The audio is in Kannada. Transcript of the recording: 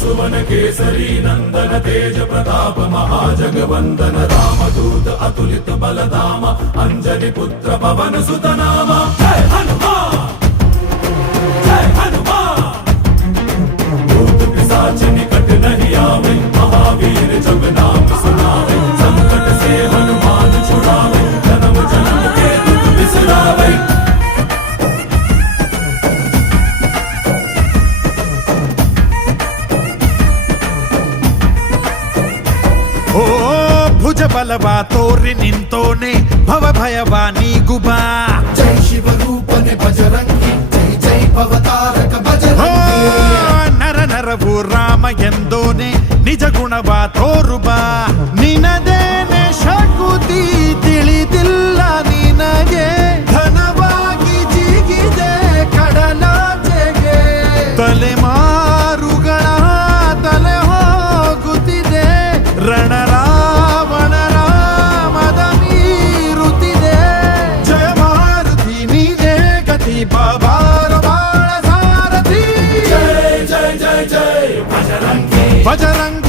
सुवन केसरी नंदन तेज प्रताप महाजगवंदन रामदूत अतुलित बलधाम अंजनी पुत्र पवन सुत नाम जय हनुमान जय हनुमान। भूत पिशाच निकट नहीं आवे महावीर जब नाम सुनावे संकट से हनुमान छुड़ावे जन्म जन्म के दुख बिसरावे। ಓ ಭುಜ ಬಲವಾ ತೋರಿ ನಿಂತೋನೆ ಭವ ಭಯವಾ ನೀಗುಬಾ ಜೈ ಶಿವ ರೂಪನೆ ಬಜರಂಗಿ ಜೈ ಜೈ ಭವತಾರಕ ಬಜರಂಗಿ ನರ ನರವು ರಾಮ ಎಂದೋನೆ ನಿಜ ಗುಣವಾ ತೋರುಬಾ ನಿನದೇನೆ ಶಕುತಿ ತಿಳಿದಿಲ್ಲ ನಿನಗೆ ಘನವಾಗಿ ಜಿಗಿದೆ ಕಡಲಾಚೆಗೆ ತಲೆಮಾರುಗಳ ತಲೆ ಹೋಗುತ್ತಿದೆ ರಣರಾವಣರ ಮದ ಮೀರುತ್ತಿದೆ ಜಯ ಮಾರುತಿ ನೀನೇ ಗತಿ ಬಾಬಾರ ಬಾಳ ಸಾರಥಿ जय जय जय जय बजरंगी ಬಜರಂಗ